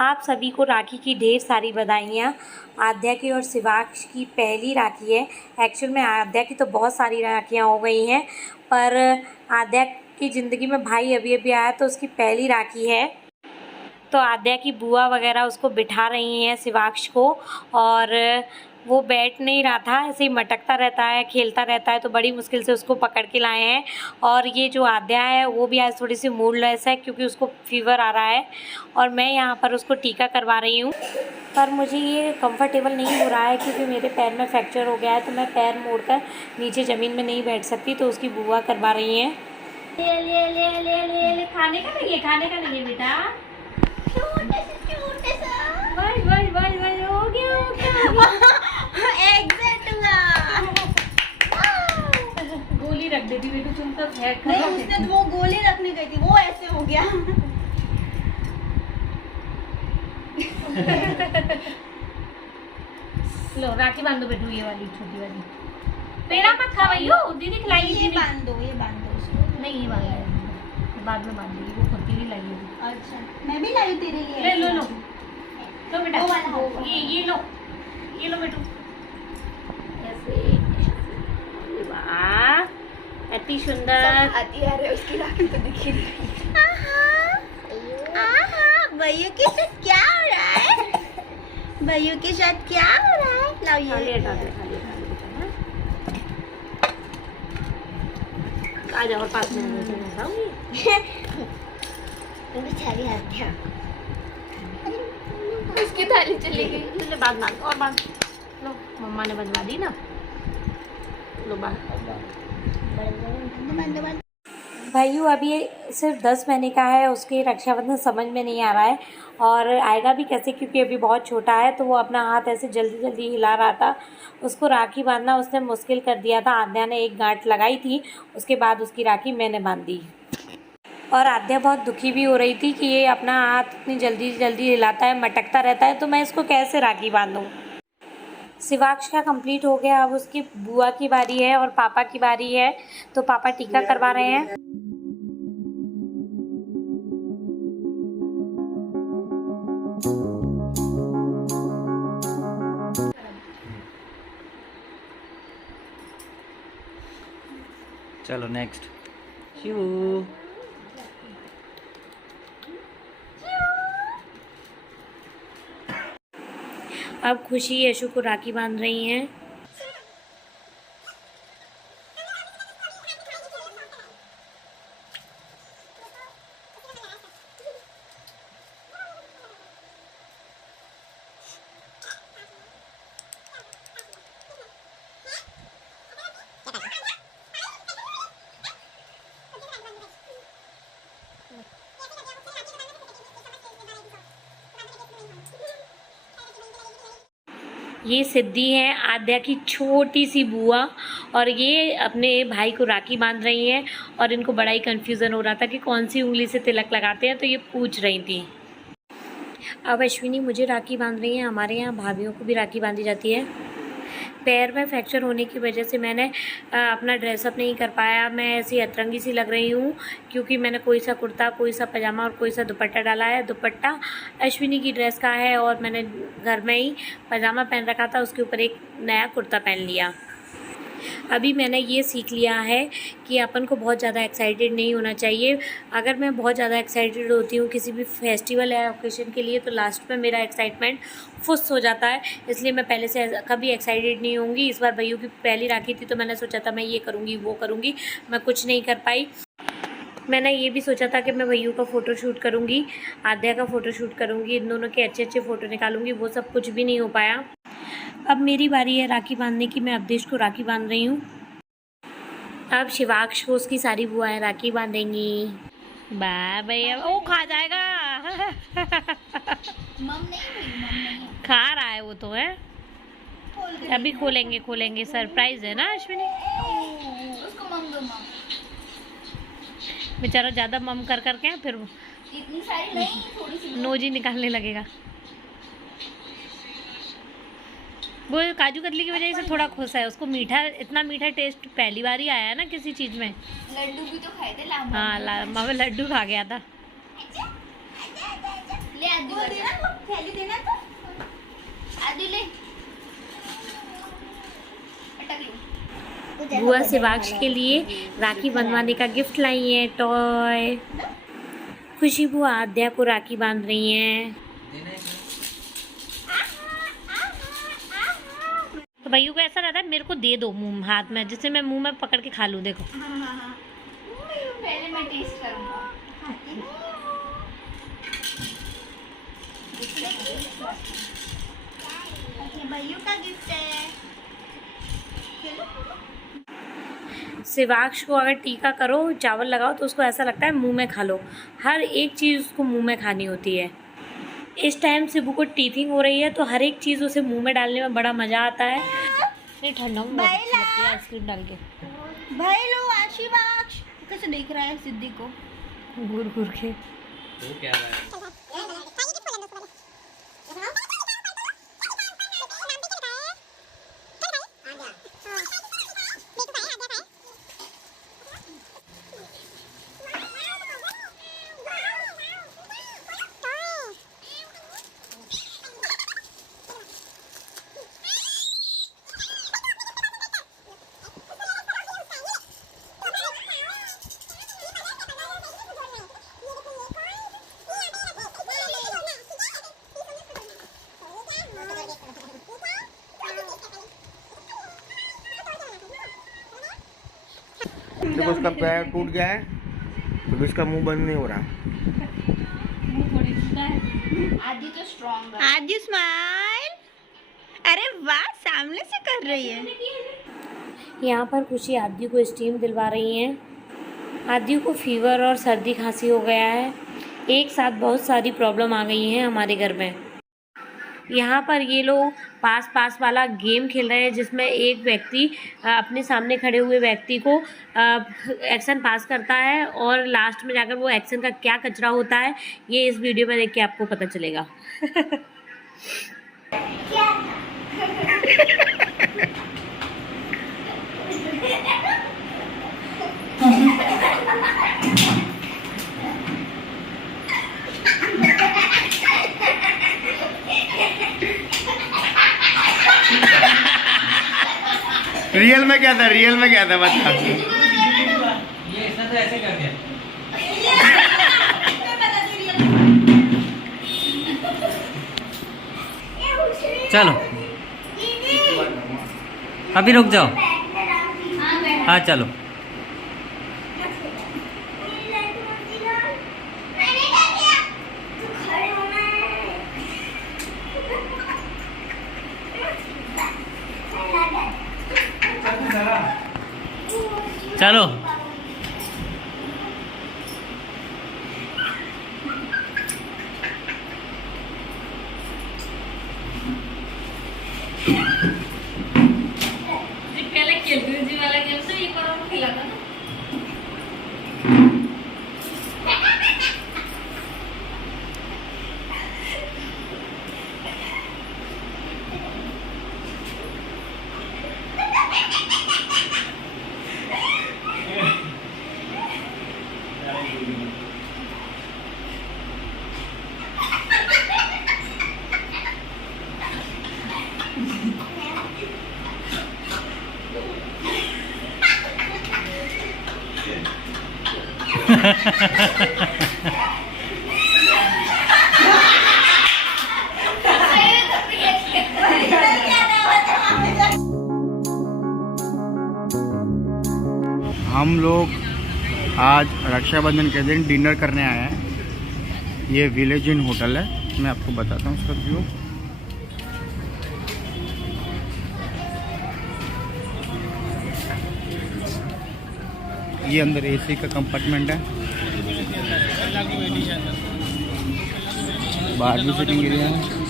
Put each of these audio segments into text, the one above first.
आप सभी को राखी की ढेर सारी बधाइयाँ। आद्या की और शिवांश की पहली राखी है। एक्चुअल में आद्या की तो बहुत सारी राखियाँ हो गई हैं, पर आद्या की ज़िंदगी में भाई अभी अभी आया तो उसकी पहली राखी है। तो आद्या की बुआ वगैरह उसको बिठा रही हैं शिवांश को, और वो बैठ नहीं रहा था, ऐसे ही मटकता रहता है, खेलता रहता है, तो बड़ी मुश्किल से उसको पकड़ के लाए हैं। और ये जो आद्या है वो भी आज थोड़ी सी मूडलेस है क्योंकि उसको फीवर आ रहा है, और मैं यहाँ पर उसको टीका करवा रही हूँ। पर मुझे ये कंफर्टेबल नहीं हो रहा है क्योंकि मेरे पैर में फ्रैक्चर हो गया है, तो मैं पैर मोड़कर नीचे ज़मीन में नहीं बैठ सकती, तो उसकी बुआ करवा रही हैं। ले ले ले ले ले ले खाने का नहीं है, खाने का नहीं है बेटा। हो गया गोली रख देती बेटू, तुम तो नहीं, उसने वो गोली रखने गई थी, वो ऐसे हो गया। लो राखी बांध दो बेटू, ये वाली छोटी वाली। पेड़ा मत खा भैया, दीदी खिलाएगी। ये बांध दो इसको। नहीं ये बांध दो, बाद में बांध देगी, वो खुद के लिए लाई है। अच्छा, मैं भी लाई तेरे लिए। ले लो बेटा, ये लो बेटू, ऐसे। वाह अति सुंदर। उसकी राखी तो दिखी नहीं। भैया के साथ क्या हो रहा है? भैया के साथ क्या हो रहा है? लाओ ये आ जाओ और पास में बेचारी आद्या, उसकी थाली चली गई। तुझे बात बांध और बांध लो, मम्मा ने बंधवा दी ना, लो बांध। भाइयों अभी ये सिर्फ 10 महीने का है, उसके रक्षाबंधन समझ में नहीं आ रहा है, और आएगा भी कैसे क्योंकि अभी बहुत छोटा है, तो वो अपना हाथ ऐसे जल्दी जल्दी हिला रहा था। उसको राखी बांधना उसने मुश्किल कर दिया था। आद्या ने एक गांठ लगाई थी, उसके बाद उसकी राखी मैंने बांध दी, और आद्या बहुत दुखी भी हो रही थी कि ये अपना हाथ इतनी जल्दी जल्दी हिलाता है, मटकता रहता है, तो मैं इसको कैसे राखी बांधूँ। शिवांश का कंप्लीट हो गया, अब उसकी बुआ की बारी है और पापा की बारी है, तो पापा टीका करवा रहे हैं। चलो नेक्स्ट शिवू। अब खुशी यशु को राखी बांध रही हैं। ये सिद्धि है आद्या की छोटी सी बुआ, और ये अपने भाई को राखी बांध रही हैं, और इनको बड़ा ही कन्फ्यूज़न हो रहा था कि कौन सी उंगली से तिलक लगाते हैं, तो ये पूछ रही थी। अब अश्विनी मुझे राखी बांध रही हैं। हमारे यहाँ भाभियों को भी राखी बांधी जाती है। पैर में फ्रैक्चर होने की वजह से मैंने अपना ड्रेसअप नहीं कर पाया। मैं ऐसी अतरंगी सी लग रही हूँ क्योंकि मैंने कोई सा कुर्ता, कोई सा पजामा और कोई सा दुपट्टा डाला है। दुपट्टा अश्विनी की ड्रेस का है, और मैंने घर में ही पजामा पहन रखा था, उसके ऊपर एक नया कुर्ता पहन लिया। अभी मैंने ये सीख लिया है कि अपन को बहुत ज़्यादा एक्साइटेड नहीं होना चाहिए। अगर मैं बहुत ज़्यादा एक्साइटेड होती हूँ किसी भी फेस्टिवल या ओकेशन के लिए, तो लास्ट में मेरा एक्साइटमेंट फुस हो जाता है, इसलिए मैं पहले से कभी एक्साइटेड नहीं होंगी। इस बार भैया की पहली राखी थी, तो मैंने सोचा था मैं ये करूँगी वो करूँगी, मैं कुछ नहीं कर पाई। मैंने ये भी सोचा था कि मैं भैया का फ़ोटो शूट करूँगी, आद्या का फ़ोटो शूट करूँगी, इन दोनों के अच्छे अच्छे फ़ोटो निकालूंगी, वो सब कुछ भी नहीं हो पाया। अब मेरी बारी है राखी बांधने की। मैं अवधेश को राखी बांध रही हूँ। अब शिवांश को उसकी सारी बुआएं राखी बांधेंगी। बाय भैया, ओ खा जाएगा। मम नहीं खा रहा है वो तो है। अभी खोलेंगे सरप्राइज है ना अश्विनी। उसको मम दो। मम बेचारा ज़्यादा मम कर करके फिर इतनी सारी नहीं, थोड़ी सी नोजी निकालने लगेगा। वो काजू कतली की वजह से थोड़ा खुश है। उसको मीठा, इतना मीठा टेस्ट पहली बार ही आया है ना किसी चीज़ में। लड्डू भी तो खाए थे। हाँ, मामा लड्डू खा गया था। ले थैली देना तो आदि ले अटक लो। बुआ शिवांश के लिए राखी बंधवाने का गिफ्ट लाई है, टॉय। खुशी बुआ आद्या को राखी बांध रही हैं। तो भैया को ऐसा रहता है मेरे को दे दो मुंह हाथ में, जिससे मैं मुंह में पकड़ के खा लूँ। देखो पहले मैं टेस्ट करूंगा। ये भैया का गिफ्ट है। शिवांश को अगर टीका करो, चावल लगाओ तो उसको ऐसा लगता है मुंह में खा लो। हर एक चीज़ उसको मुंह में खानी होती है। इस टाइम शिबू को टीथिंग हो रही है तो हर एक चीज़ उसे मुंह में डालने में बड़ा मज़ा आता है। नहीं ठंडा में बहुत अच्छी लगती है आइसक्रीम डाल के। भाई लो आशीर्वाद कैसे देख रहा है सिद्धि को घूर घूर के। वो क्या रहा है? जब उसका पैर टूट गया है तो इसका मुंह बंद नहीं हो रहा। आदि तो स्ट्रॉन्ग है। आदि स्माइल। अरे वाह सामने से कर रही है। यहाँ पर खुशी आदि को स्टीम दिलवा रही हैं। आदि को फीवर और सर्दी खांसी हो गया है। एक साथ बहुत सारी प्रॉब्लम आ गई हैं हमारे घर में। यहाँ पर ये लोग पास वाला गेम खेल रहे हैं जिसमें एक व्यक्ति अपने सामने खड़े हुए व्यक्ति को एक्शन पास करता है और लास्ट में जाकर वो एक्शन का क्या कचरा होता है ये इस वीडियो में देख के आपको पता चलेगा। रियल में क्या था? रियल में क्या था बता। ये इसने तो ऐसे कर दिया। चलो अभी रुक जाओ। हाँ चलो। चलो पहले खेलती वाला गेम से एक बार हमको खिला था ना। हम लोग आज रक्षाबंधन के दिन डिनर करने आए हैं। ये विलेज इन होटल है, मैं आपको बताता हूँ उसका व्यू। ये अंदर एसी का कंपार्टमेंट है, बाहर भी सिटिंग एरिया है।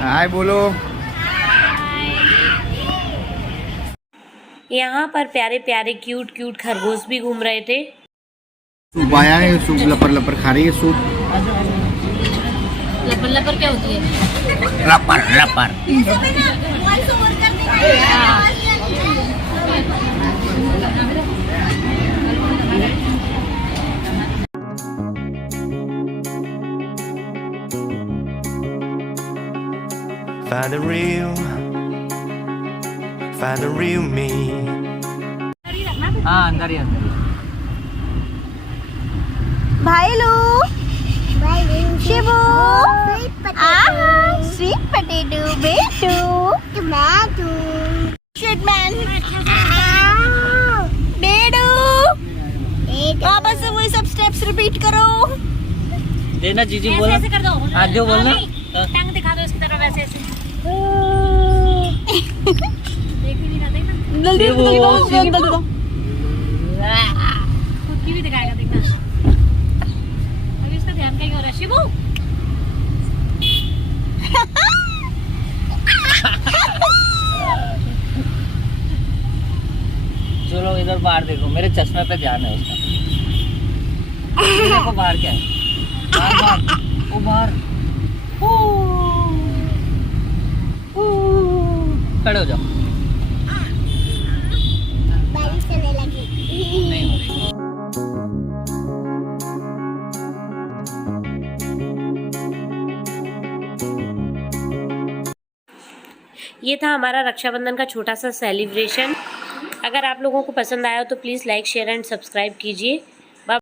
हाय बोलो। यहाँ पर प्यारे प्यारे क्यूट खरगोश भी घूम रहे थे। सूप आया है, सूप लपर लपर खा रही है सूप। लपर लपर क्या होती है? लपर लपर। Find the real me. हाँ अंदर ही अंदर। भाईलू शिबू स्वीट पोटैटो बेटू टमाटो शिटमैन बेडू वापस से वही सब स्टेप्स रिपीट करो। देना जीजी बोला। ऐसे कर दो। हाँ जो बोलना। टंग दिखा दो इसकी तरफ ऐसे ऐसे। देख भी नहीं रहा, देखना। खुद की भी दिखाएगा, देखना। अभी इसका ध्यान कहीं और है। शिबू चलो इधर बाहर देखो, मेरे चश्मे पे ध्यान है उसका। देखो बाहर क्या है। बाहर बाहर वो बाहर। खड़े हो जाओ। बारिश चलने लगी। नहीं हो रही। ये था हमारा रक्षाबंधन का छोटा सा सेलिब्रेशन। अगर आप लोगों को पसंद आया हो तो please like share and subscribe कीजिए।